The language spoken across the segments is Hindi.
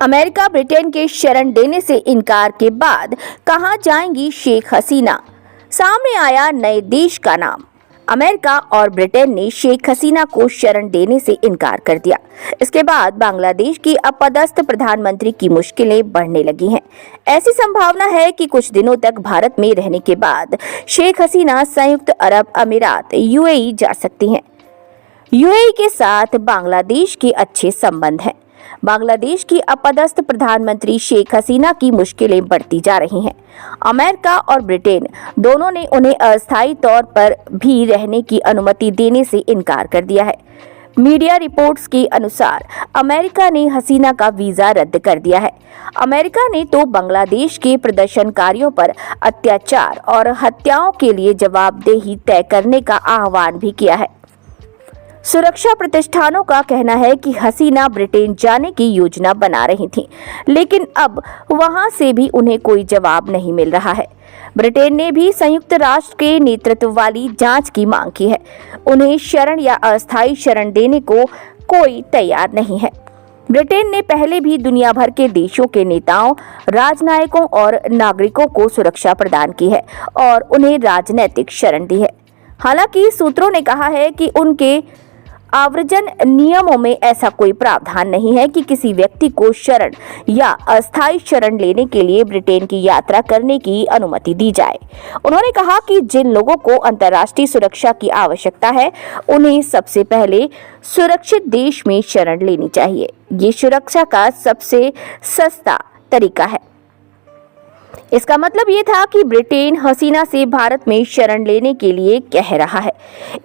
अमेरिका ब्रिटेन के शरण देने से इनकार के बाद कहां जाएंगी शेख हसीना? सामने आया नए देश का नाम। अमेरिका और ब्रिटेन ने शेख हसीना को शरण देने से इनकार कर दिया। इसके बाद बांग्लादेश की अपदस्थ प्रधानमंत्री की मुश्किलें बढ़ने लगी हैं। ऐसी संभावना है कि कुछ दिनों तक भारत में रहने के बाद शेख हसीना संयुक्त अरब अमीरात यूएई जा सकती हैं। यूएई के साथ बांग्लादेश के अच्छे संबंध हैं। बांग्लादेश की अपदस्थ प्रधानमंत्री शेख हसीना की मुश्किलें बढ़ती जा रही हैं। अमेरिका और ब्रिटेन दोनों ने उन्हें अस्थायी तौर पर भी रहने की अनुमति देने से इनकार कर दिया है। मीडिया रिपोर्ट्स के अनुसार अमेरिका ने हसीना का वीजा रद्द कर दिया है। अमेरिका ने तो बांग्लादेश के प्रदर्शनकारियों पर अत्याचार और हत्याओं के लिए जवाबदेही तय करने का आह्वान भी किया है। सुरक्षा प्रतिष्ठानों का कहना है कि हसीना ब्रिटेन जाने की योजना बना रही थीं, लेकिन अब वहां से भी उन्हें कोई जवाब नहीं मिल रहा है। ब्रिटेन ने भी संयुक्त राष्ट्र के नेतृत्व वाली जांच की मांग की है। उन्हें शरण या अस्थायी शरण देने को कोई तैयार नहीं है। ब्रिटेन ने पहले भी दुनिया भर के देशों के नेताओं, राजनयिकों और नागरिकों को सुरक्षा प्रदान की है और उन्हें राजनैतिक शरण दी है। हालांकि सूत्रों ने कहा है कि उनके आव्रजन नियमों में ऐसा कोई प्रावधान नहीं है कि किसी व्यक्ति को शरण या अस्थायी शरण लेने के लिए ब्रिटेन की यात्रा करने की अनुमति दी जाए। उन्होंने कहा कि जिन लोगों को अंतर्राष्ट्रीय सुरक्षा की आवश्यकता है, उन्हें सबसे पहले सुरक्षित देश में शरण लेनी चाहिए। ये सुरक्षा का सबसे सस्ता तरीका है। इसका मतलब ये था कि ब्रिटेन हसीना से भारत में शरण लेने के लिए कह रहा है।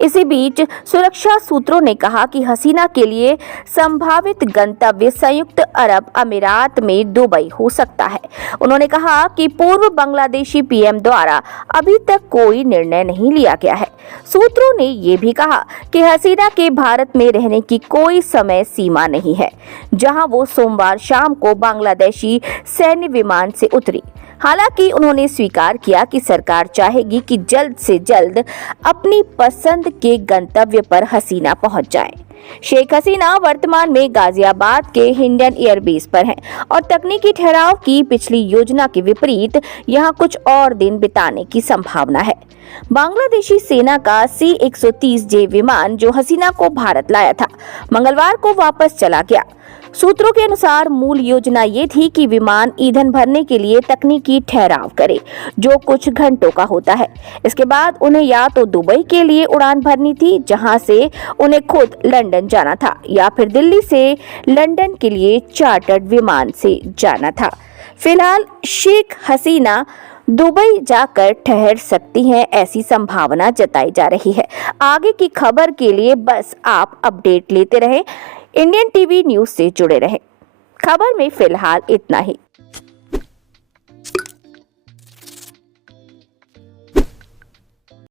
इसी बीच सुरक्षा सूत्रों ने कहा कि हसीना के लिए संभावित गंतव्य संयुक्त अरब अमीरात में दुबई हो सकता है। उन्होंने कहा कि पूर्व बांग्लादेशी पीएम द्वारा अभी तक कोई निर्णय नहीं लिया गया है। सूत्रों ने ये भी कहा कि हसीना के भारत में रहने की कोई समय सीमा नहीं है, जहां वो सोमवार शाम को बांग्लादेशी सैन्य विमान से उतरी। हालांकि उन्होंने स्वीकार किया कि सरकार चाहेगी कि जल्द से जल्द अपनी पसंद के गंतव्य पर हसीना पहुंच जाए। शेख हसीना वर्तमान में गाजियाबाद के हिंडन एयरबेस पर हैं और तकनीकी ठहराव की पिछली योजना के विपरीत यहां कुछ और दिन बिताने की संभावना है। बांग्लादेशी सेना का C-130J विमान जो हसीना को भारत लाया था, मंगलवार को वापस चला गया। सूत्रों के अनुसार मूल योजना ये थी कि विमान ईंधन भरने के लिए तकनीकी ठहराव करे, जो कुछ घंटों का होता है। इसके बाद उन्हें या तो दुबई के लिए उड़ान भरनी थी, जहां से उन्हें खुद लंदन जाना था, या फिर दिल्ली से लंदन के लिए चार्टर्ड विमान से जाना था। फिलहाल शेख हसीना दुबई जाकर ठहर सकती हैं, ऐसी संभावना जताई जा रही है। आगे की खबर के लिए बस आप अपडेट लेते रहें, इंडियन टीवी न्यूज से जुड़े रहें। खबर में फिलहाल इतना ही।